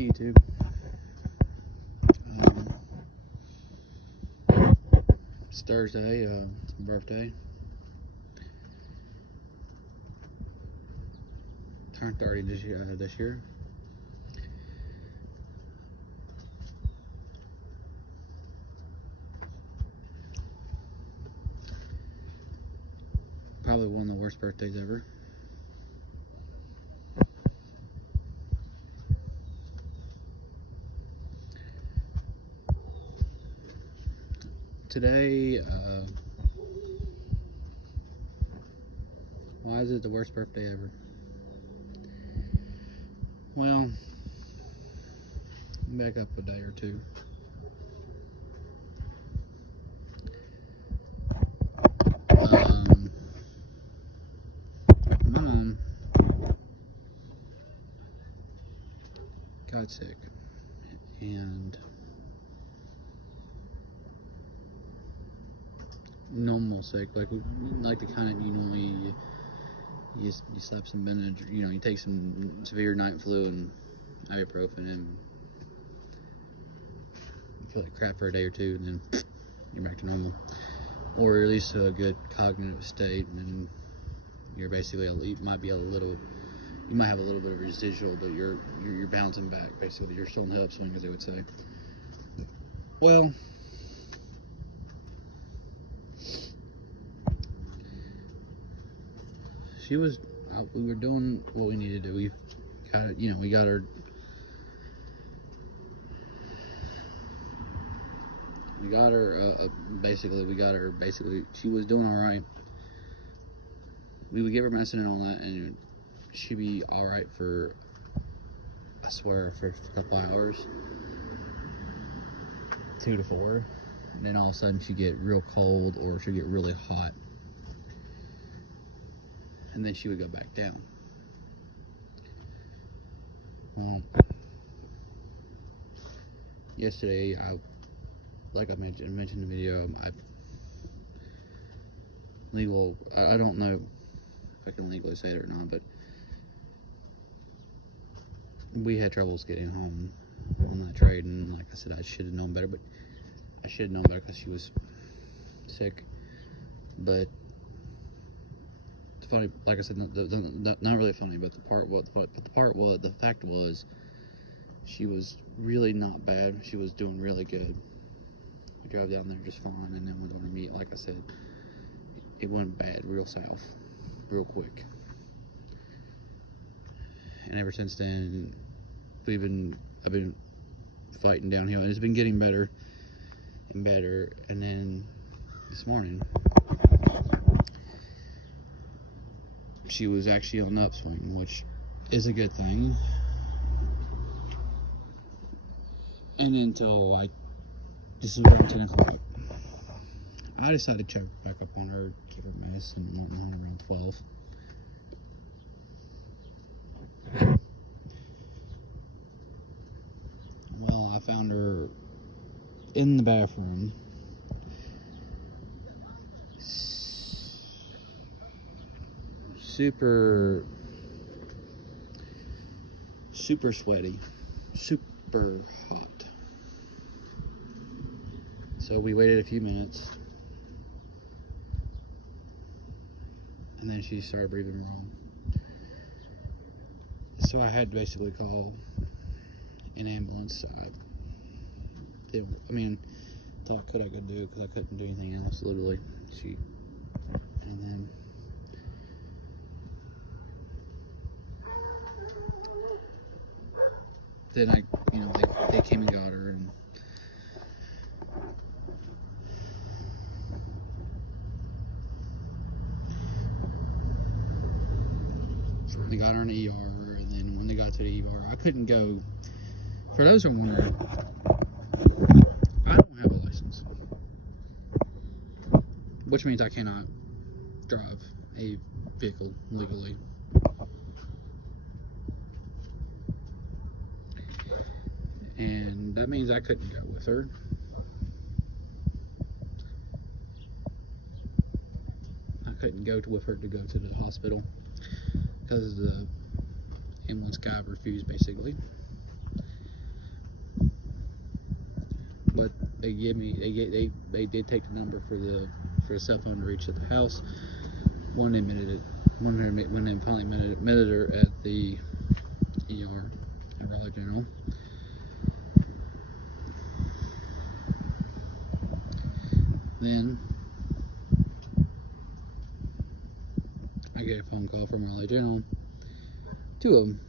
Hey YouTube. Um, it's Thursday. It's my birthday. Turned 30 this year. Probably one of the worst birthdays ever. Today, why is it the worst birthday ever? Well, back up a day or two. My mom got sick, and normal sick, like the kind of you slap some Benadryl, you take some severe night flu and ibuprofen, and you feel like crap for a day or two, and then you're back to normal, or at least to a good cognitive state, and you're basically you might have a little bit of residual, but you're bouncing back. Basically, you're still in the upswing, as they would say. Well, we were doing what we needed to do. We got her. Basically, she was doing all right. We would give her medicine and all that, and she'd be all right for, I swear, for a couple hours, 2 to 4, and then all of a sudden she'd get real cold or she'd get really hot, and then she would go back down. Well, yesterday, like I mentioned in the video, I don't know if I can legally say it or not, but we had troubles getting home on that trade, and like I said, I should have known better, because she was sick. But it's funny, like I said, not really funny, but the fact was, she was really not bad. She was doing really good. We drove down there just fine, and then went on to meet. Like I said, it went bad real south, real quick. And ever since then, I've been fighting downhill, and it's been getting better and better. And then this morning, she was actually on the upswing, which is a good thing. And until this is around 10 o'clock, I decided to check back up on her, give her medicine and whatnot around 12. Well, I found her in the bathroom, super sweaty, super hot. So we waited a few minutes, and then she started breathing wrong. So I had to basically call an ambulance. Thought I could do it, because I couldn't do anything else, literally. And then they came and got her, and they got her in the ER. And then when they got to the ER, I couldn't go. For those who are wondering, I don't have a license, which means I cannot drive a vehicle legally. And that means I couldn't go with her. I couldn't go with her to go to the hospital, because the ambulance guy refused, basically. but they did take the number for the cell phone to reach at the house. One admitted it. One when they finally admitted her at the ER at Raleigh General. Then I get a phone call from Raleigh General. Two of them.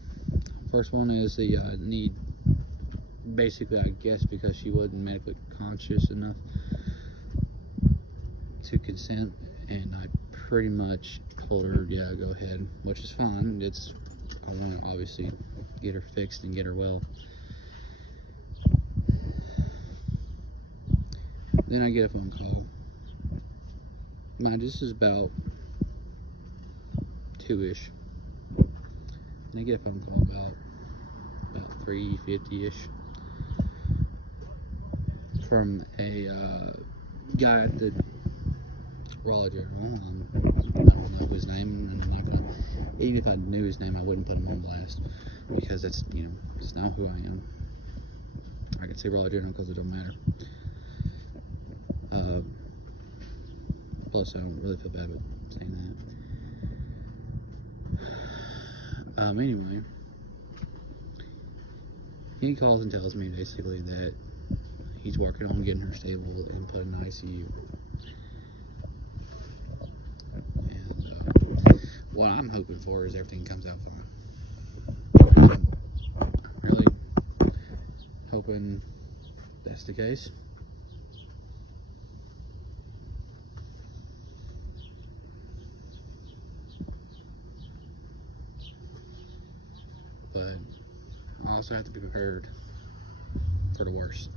First one is the need, basically, I guess, because she wasn't medically conscious enough to consent, and I pretty much told her, yeah, go ahead, which is fine. I want to obviously get her fixed and get her well. Then I get a phone call. Mind, this is about 2-ish. And I get a phone call about 3:50-ish from a guy at the Raleigh Journal. I don't know his name, and I'm not gonna. Even if I knew his name, I wouldn't put him on blast because that's it's not who I am. I could say Raleigh Journal because it don't matter. Plus, I don't really feel bad about saying that. Anyway, he calls and tells me basically that he's working on getting her stable and put in the ICU. And what I'm hoping for is everything comes out fine. I'm really hoping that's the case. But I also have to be prepared for the worst.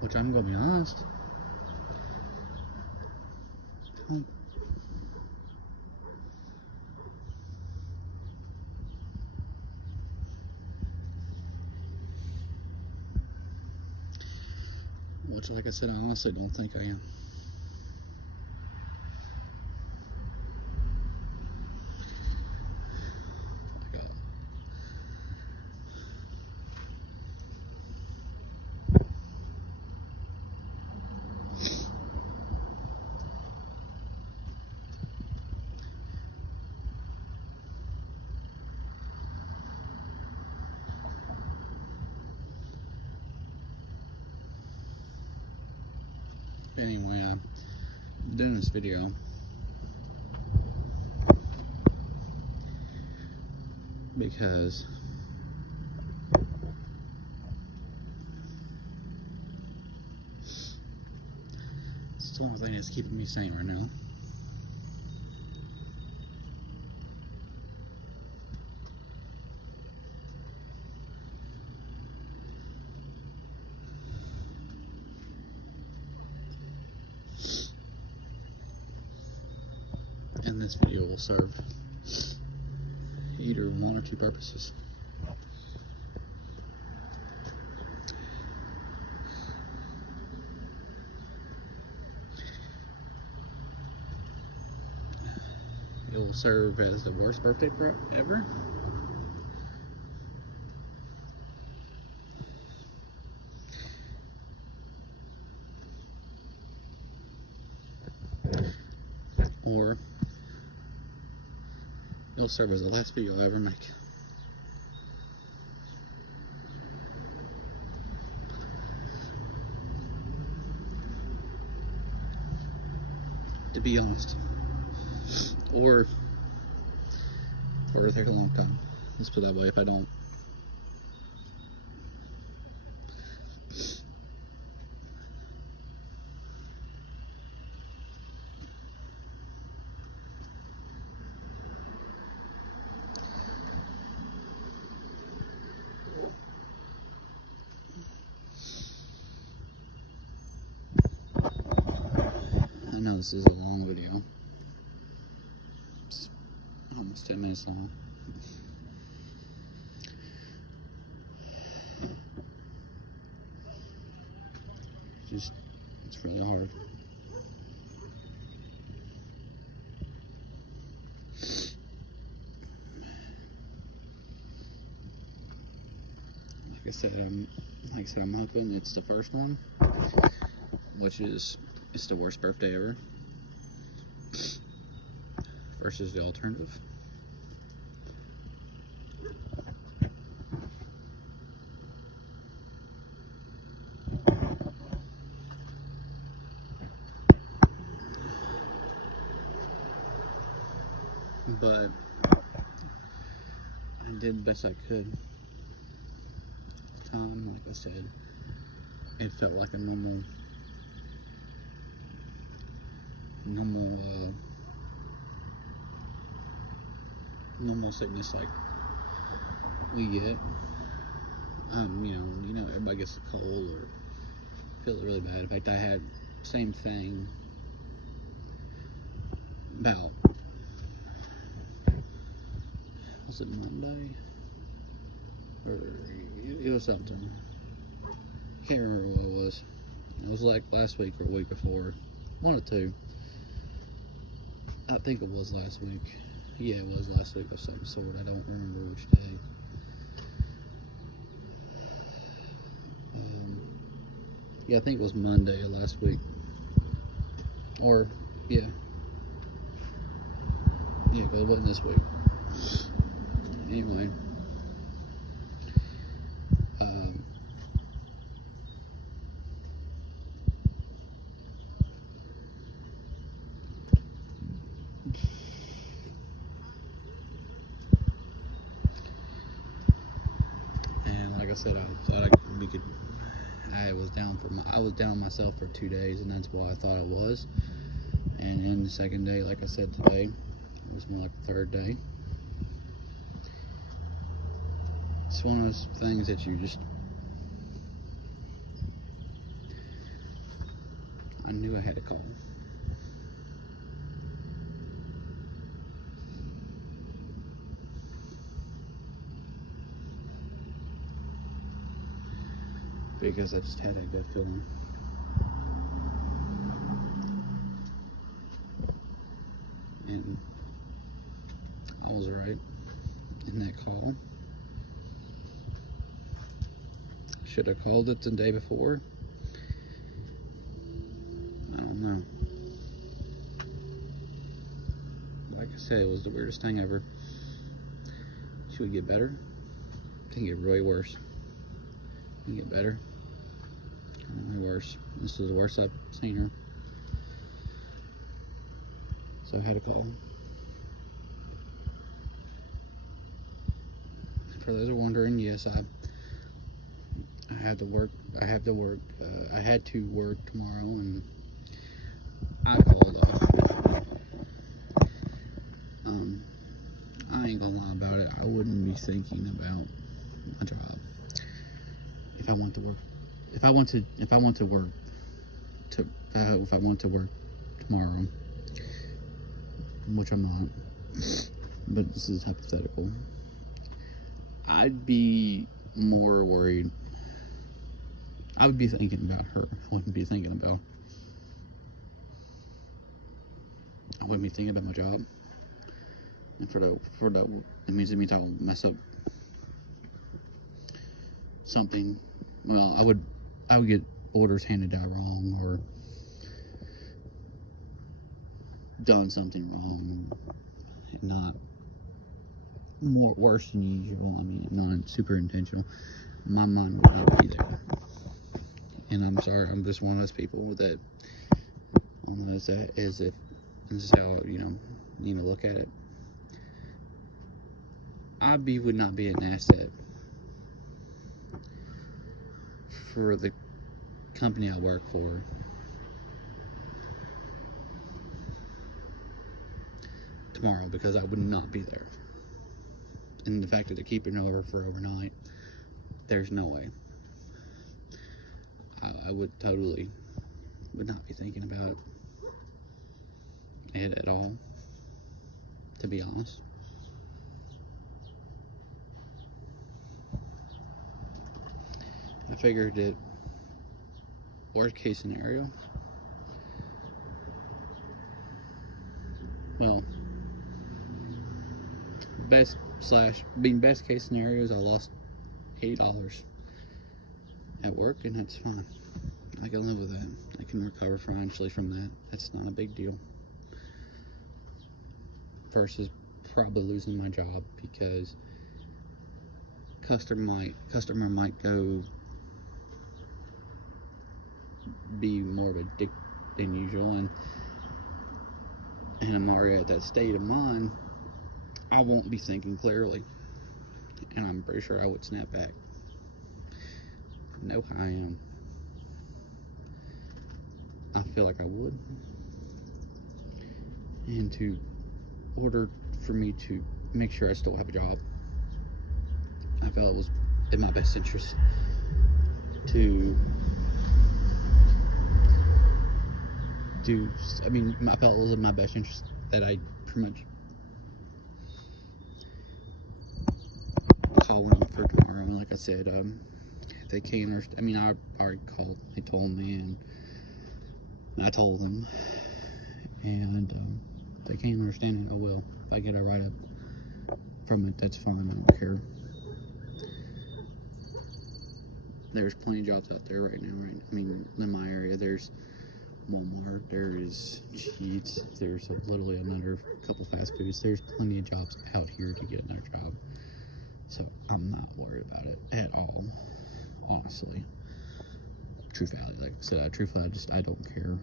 Which I'm gonna be honest. Which, like I said, I honestly don't think I am. Anyway, I'm doing this video because it's the only thing that's keeping me sane right now. And this video will serve either one or two purposes. It will serve as the worst birthday ever. Or it'll serve as the last video I ever make. To be honest. Or it'll take a long time. Let's put it that way if I don't. I know this is a long video. It's almost 10 minutes long. Just It's really hard. Like I said, I'm hoping it's the first one, which is it's the worst birthday ever, versus the alternative. But I did the best I could. Time, like I said, it felt like a normal sickness like we get. Everybody gets a cold or feels really bad. In fact, I had same thing about, was it Monday? Or it was something. Can't remember what it was. It was like last week or a week before. One or two. I think it was last week. Yeah, it was last week of some sort. I don't remember which day. Yeah, I think it was Monday of last week. Or, yeah. Yeah, but it wasn't this week. Anyway. And like I said, I thought I was down myself for 2 days, and that's what I thought it was. And then the second day, like I said today, it was more like the third day. It's one of those things that I knew I had to call. Because I just had a good feeling. And I was right in that call. Should have called it the day before. I don't know. Like I said, it was the weirdest thing ever. Should we get better? I think it really worse. I think it better. Really worse. This is the worst I've seen her. So I had to call. For those who are wondering, yes, I have to work. I had to work tomorrow, and I called off. I ain't gonna lie about it. I wouldn't be thinking about my job if I want to work. If I want to work tomorrow, which I'm not, but this is hypothetical, I'd be more worried. I would be thinking about her. I wouldn't be thinking about my job. And for the it means to me to mess up something. Well, I would get orders handed out wrong, or done something wrong, not worse than usual. I mean, not super intentional. My mind would not be there. And I'm sorry, I'm just one of those people that this is how need to look at it. Would not be an asset for the company I work for. Tomorrow, because I would not be there. And the fact that they're keeping over for overnight, there's no way. I would not be thinking about it at all, to be honest. I figured that worst case scenario, well, best case scenarios, I lost $80 at work, and that's fine. I can live with that. I can recover financially from that. That's not a big deal. Versus probably losing my job because customer might go be more of a dick than usual, and I'm already at that state of mind. I won't be thinking clearly, and I'm pretty sure I would snap back. No, I am. I feel like I would, and to order for me to make sure I still have a job, I felt it was in my best interest to do. I mean, I felt it was in my best interest that I pretty much call them for tomorrow. And like I said, if they can't understand, I mean, I already called. They told me, and I told them, and if they can't understand it, I will. If I get a write up from it, that's fine. I don't care. There's plenty of jobs out there right now. Right? I mean, in my area, there's Walmart, there's Sheetz, there's literally another couple fast foods. There's plenty of jobs out here to get another job. So I'm not worried about it at all, honestly. Truthfully, like I said, truthfully, I don't care.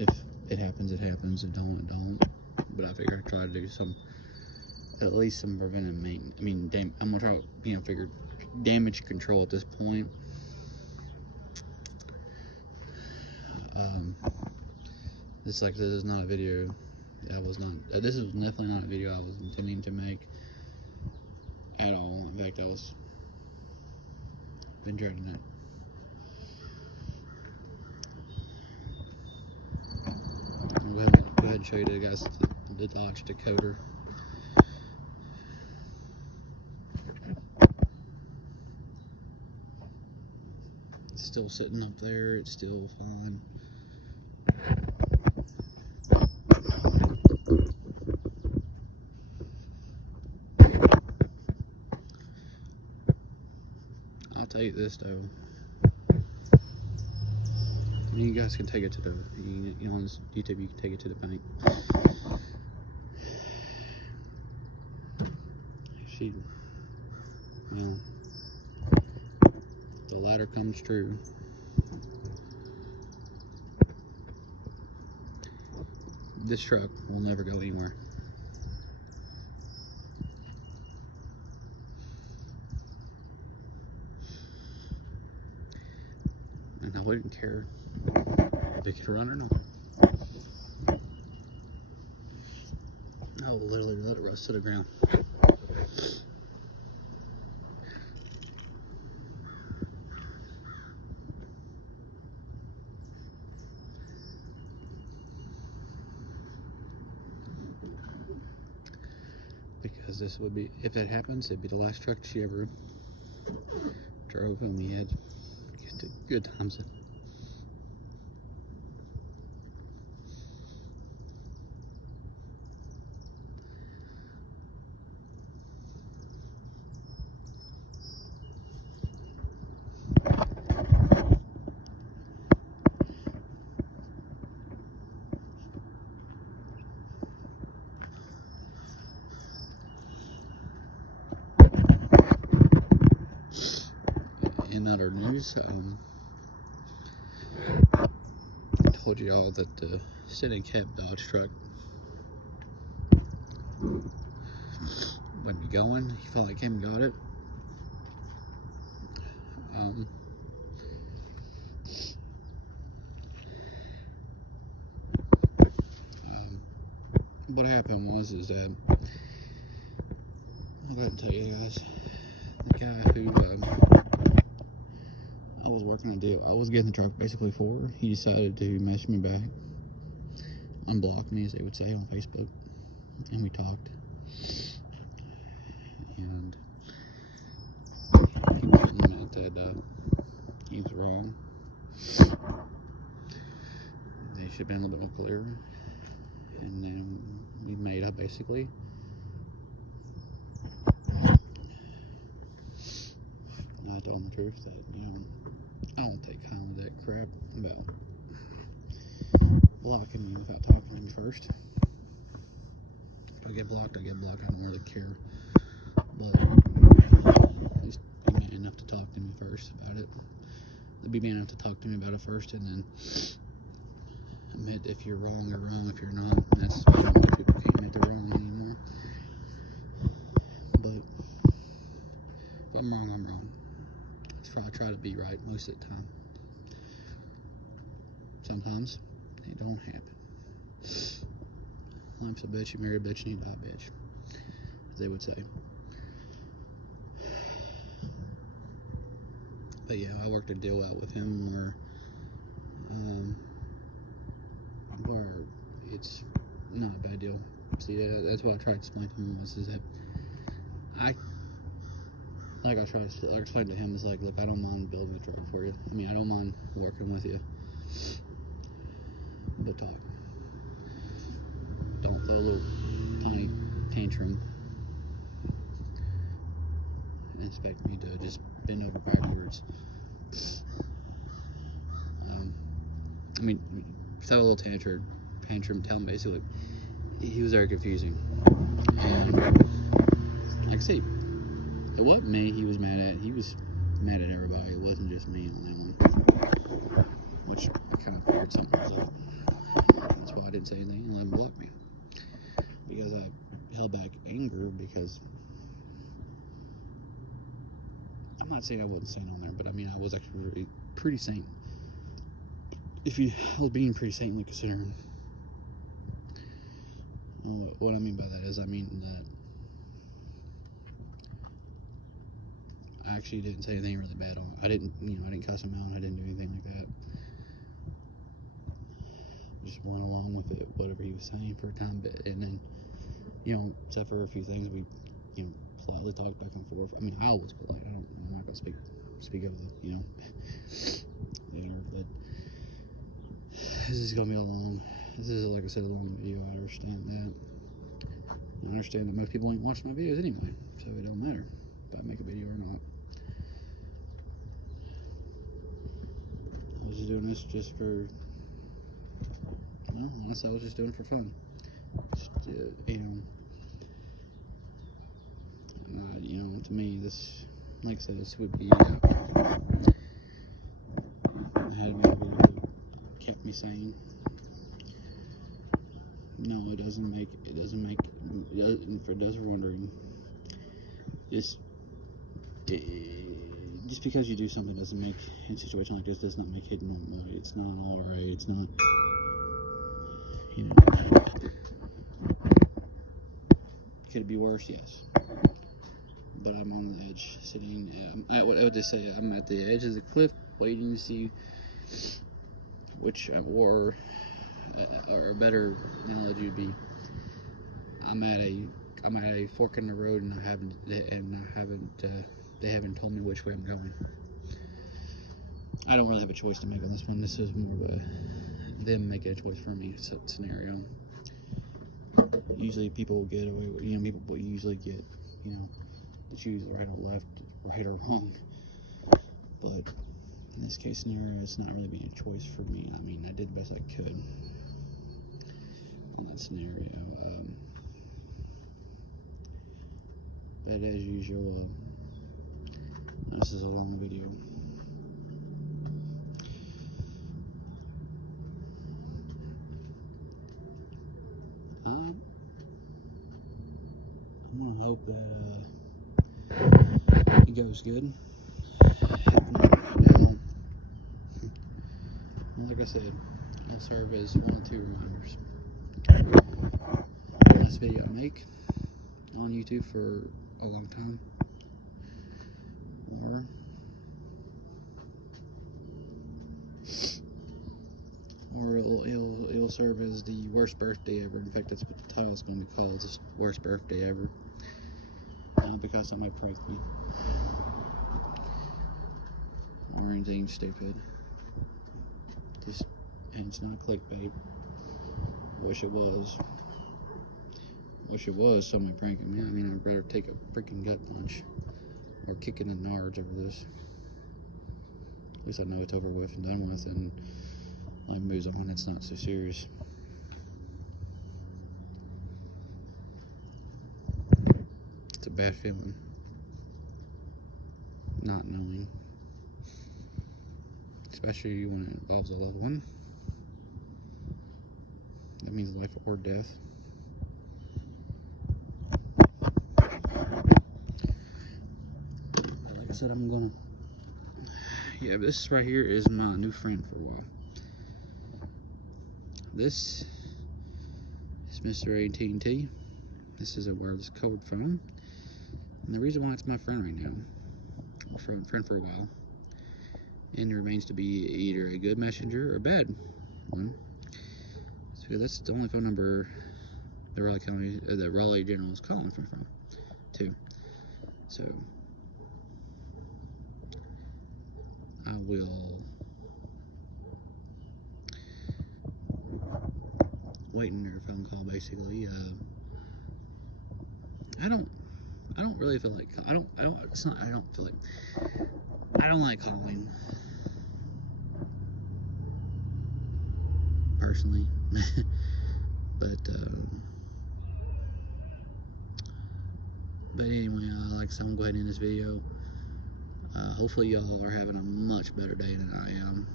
If it happens, it happens. It don't. But I figure I try to do at least some preventive maintenance. I mean, I'm gonna try, figure damage control at this point. This is not a video. This is definitely not a video I was intending to make at all. In fact, been dreading it. I'll go ahead and show you guys the Dodge Dakota. It's still sitting up there. It's still fine. I'll tell you this though. You guys can take it to the, on this YouTube, you can take it to the bank. The latter comes true. This truck will never go anywhere. And I wouldn't care if it could run or not. I will literally let it rust to the ground. Because this would be, if that happens, it'd be the last truck she ever drove, and we had good times. In other news, I told you all that the sitting cab Dodge truck wouldn't be going. He felt like him got it. What happened was that I'll go ahead and tell you guys, the guy who I was working a deal, I was getting the truck basically for, he decided to message me back, unblock me as they would say on Facebook, and we talked, and he was adamant that he was wrong. They should have been a little bit more clear. and then we made up basically. I told him the truth that, I don't take kind of that crap about blocking me without talking to me first. If I get blocked, I get blocked. I don't really care. But at least be man enough to talk to me first about it. Be man enough to talk to me about it first, and then admit if you're wrong, you're wrong. If you're not, that's why people can't admit they're wrong anymore. But if I'm wrong, I'm wrong. I try to be right most of the time. Sometimes it don't happen. Life's a bitch, you marry a bitch, and you die a bitch, as they would say. But yeah, I worked a deal out with him where it's not a bad deal. See, that's what I tried to explain to him is that I explained to him is like, look, I don't mind building a truck for you. I mean, I don't mind working with you, but don't throw a little tiny tantrum and expect me to just bend over backwards. I mean, throw a little tantrum, tell him basically. He was very confusing. And like I say, it wasn't me he was mad at. He was mad at everybody. It wasn't just me on that one. Which I kind of figured something was up. That's why I didn't say anything and let him block me. Because I held back anger because I'm not saying I wasn't sane on there, but I mean I was actually really pretty sane. I was being pretty saintly considering. What I mean by that is I mean that I actually didn't say anything really bad on it. I didn't cuss him out. I didn't do anything like that. Just went along with it, whatever he was saying for a time, and then, except for a few things, we, politely talked back and forth. I mean, I was polite. I'm not gonna speak of the, that this is gonna be this is, like I said, a long video. I understand that. I understand that most people ain't watching my videos anyway, so it don't matter if I make a video or not. I was just doing this just for, honestly, I was just doing it for fun. Just, to me, this, like I said, this would be, had me kept me sane. No, it doesn't make, for those who are wondering, just because you do something doesn't make, in a situation like this, does not make it normal. It's not alright, it's not, could it be worse? Yes. But I'm on the edge, sitting, I would just say I'm at the edge of the cliff, waiting to see which, or a better analogy would be, I'm at a fork in the road, and they haven't told me which way I'm going. I don't really have a choice to make on this one. This is more of them making a choice for me scenario. Usually people get away with, people usually get, to choose right or left, right or wrong. But in this case scenario, it's not really being a choice for me. I mean, I did the best I could in that scenario. But as usual, this is a long video. I'm gonna hope that it goes good. Like I said, I'll serve as 1 or 2 reminders. This video I make on YouTube for a long time, or it'll serve as the worst birthday ever. In fact, that's what the title is going to be called, the worst birthday ever, because somebody pranked me or anything stupid. And it's not clickbait. Wish it was. Wish it was somebody pranking me. I mean, I'd rather take a freaking gut punch or kicking the nards over this. At least I know it's over with and done with, and life moves on. It's not so serious. It's a bad feeling, not knowing, especially when it involves a loved one. That means life or death. Like I said, I'm gonna. Yeah, this right here is my new friend for a while. This is Mr. AT&T. This is a wireless code phone. And the reason why it's my friend right now, or friend for a while, and it remains to be either a good messenger or a bad one. So that's the only phone number the Raleigh General is calling from too. So I will wait in their phone call. Basically, I don't really feel like I don't like calling personally. But anyway, like I said, I'm gonna go ahead and end this video. Hopefully y'all are having a much better day than I am.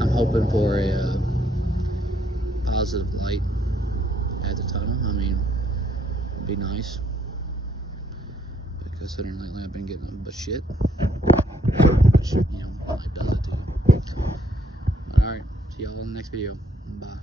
I'm hoping for a positive light at the tunnel. I mean, it'd be nice, because sooner or later I've been getting a bit of shit, which, you know, life does it to you. Alright, see y'all in the next video. Bye.